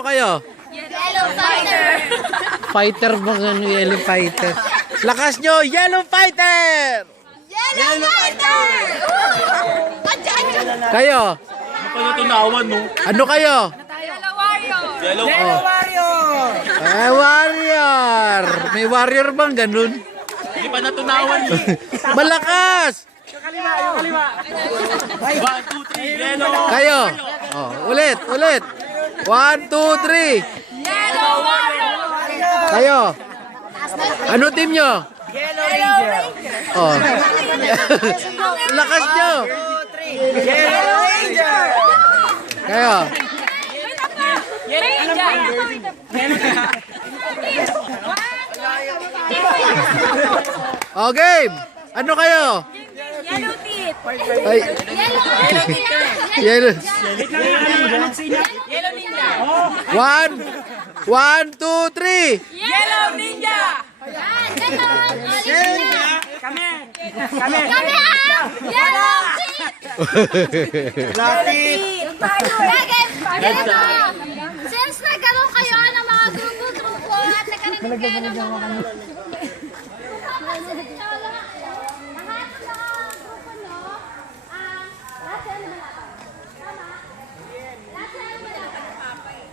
Ano kayo? Yellow fighter. Fighter ba ano yellow fighter? Lakas nyo, yellow fighter! Yellow fighter! Kayo? Ano kayo tinawan, no? Ano kayo? Yellow warrior. Yellow. Warrior! May warrior bang ganun? Hindi pa natunawan, eh. Malakas! Yung kaliwa. 1, 2, 3, yellow. Kayo? Oh, ulit. 1, 2, 3. Yellow warrior. Kayo? Ano team nyo? Yellow ranger. Oh. Lakas nyo. Yellow ranger. Kayo? Oh, game. Ano kayo? Yellow teeth. Ay, yellow. Yellow ninja. 1, 2, 3. Yellow ninja. Kami Yellow teeth. Since nagkaroon kayo ng mga grupo-grupo at nagkaroon kayo ng mga lahat ng mga grupo, no? Lahat sila lumalaban. Tama? Lahat sila lumalaban.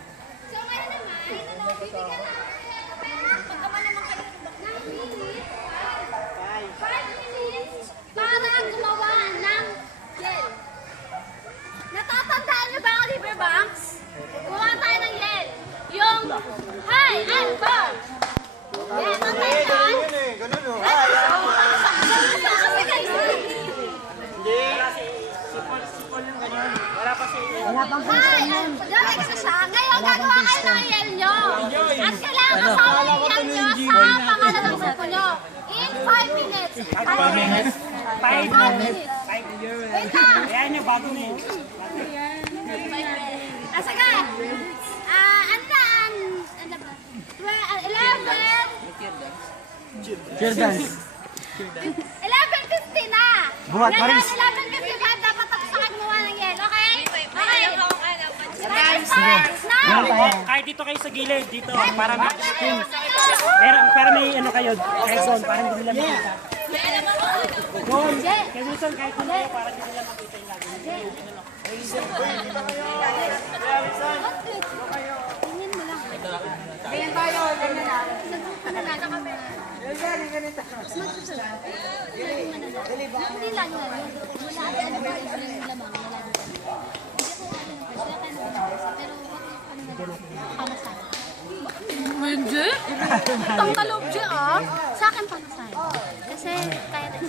So ngayon naman, bibigyan natin ng pera. Pagkaman naman kayo ng minutes. 5 minutes para gumawa ng gel. Natatandaan niyo ba ang riverbanks? Gumawa tayo ng gel. Yung high and low. Yan, ang tayo. Ngayon, gagawa kayo ng yel nyo. At kailangan kasama yung yel nyo sa pangalan ng grupo nyo. In 5 minutes. 5 minutes? 5 minutes. Wait lang. Ayan yung bago na yun. Sige. Ano ba? 11:50 na. Buhat, Ngayon, Paris. 11:50 na. Dapat ako sa gumawa ng yel. Okay? Okay. Starts now. Kahit dito kayo sa gilid, dito, para may spin. Para may ano kayo, Quezon, para hindi nila makita. Doon, Quezon, kahit hindi kayo, para hindi nila makita yung lago. Tingin mo lang. Ganyan tayo. Ganyan na. Hindi lang yun. Wala ano ba yung lamang. Hindi. Tangkalob dyan ah. Sa akin panasan. Kasi kaya na.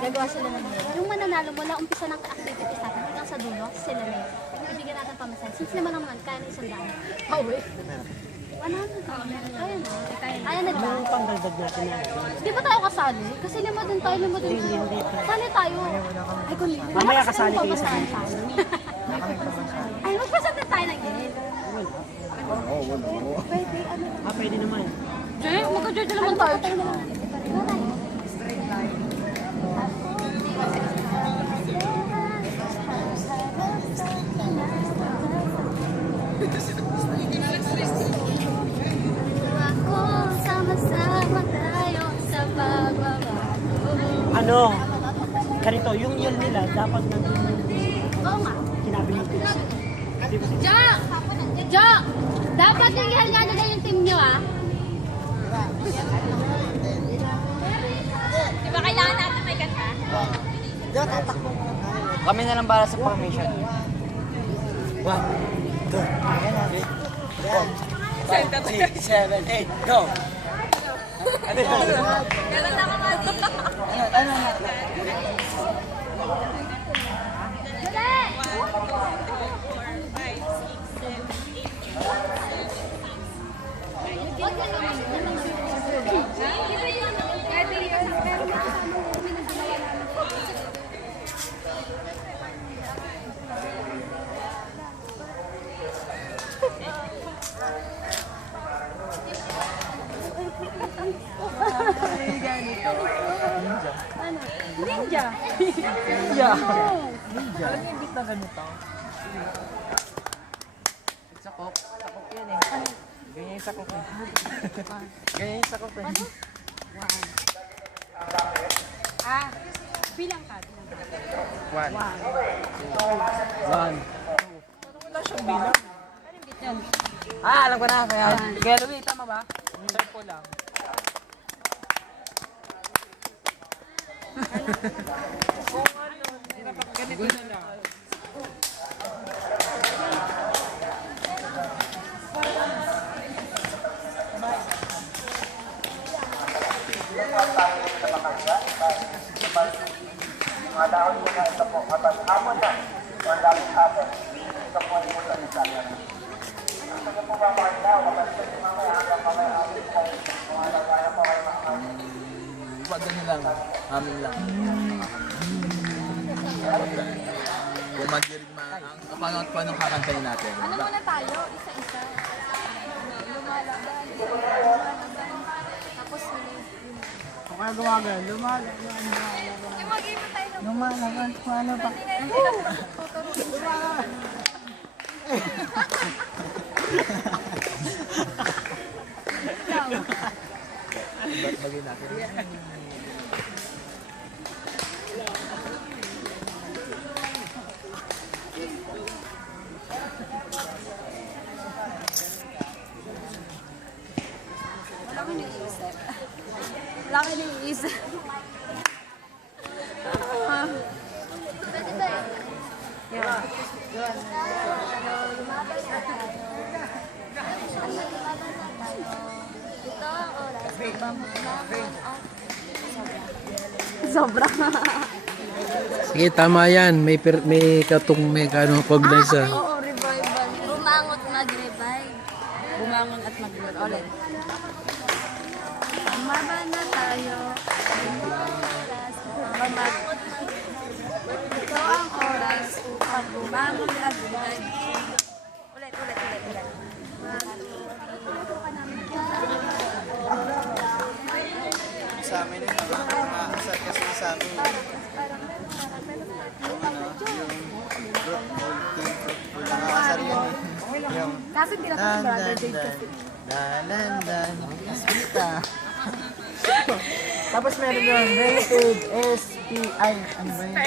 Gagawa sila ng yung mananalo mula umpisa ng activity sa atin hanggang sa dulo, sila na yun. Ibigyan natin pamasahe. Since naman naman, kaya na isang daan. Oh, wait. 100 ka. Kaya na. Kaya na ba? Pangdagdag natin na. Di ba tayo kasali? Kasi lima din tayo. Sali tayo. Ay, kung Mamaya kasali kayo sa ay, magpasali tayo ng gilid. Pwede, ano? Pwede naman. Jay, magka-judge naman tayo. Ako, sama-sama tayo sa pagbabago. Ano? Ganito, yung yun nila, dapat nandun yung Oo nga. kinabi ng tips. Jo! Jo! Dapat yung nga nila yung team nyo, ah. Di ba kailangan natin may kanta? Kami na lang para sa formation. 1, 2, 3, 4, 5, 6, 7, 8, go! Ganun na naman. Ano? Ninja. Ninja. Alam niyo yung beat na ganito? Sakop. Sakop yan eh. Ganyan yung sakop eh. Ganyan yung sakop eh. Bilang ka. One. Wala siyang bilang. Alam ko na. Kaya Louie, tama ba? Start ko lang. Ganito na lang. Wag ganyan lang. Amin lang. Kung magdirigma, paano kakantayin natin? Ano muna tayo? Isa-isa. Lumalaban. Tapos Kaya gumagal. yung mag-game na tayo ng Lumalaban. Paano pa? Ba't bagay natin? Wala ko naiisip. Wala ko naiisip. Pwede ba yun? Yan. Lumaban na tayo. Lumaban na tayo. Ito ang oras. Lumaban at sobra. Sige, tama yan. May katong may kano paglay sa... Oo, revival. Bumangot mag-revive. Bumangon at mag-revive. Ulit. Lumaban na tayo. Bumangot ito ang oras upang bumangon at mag-revive. Ulit. Sa amin yun, makakasal kasi sa amin. Nakakasal yan eh. Yung Kasi hindi na kami brother Jade kasi. Dalandan, Aspita. Tapos meron yun, rated SPI. Ano ba yun?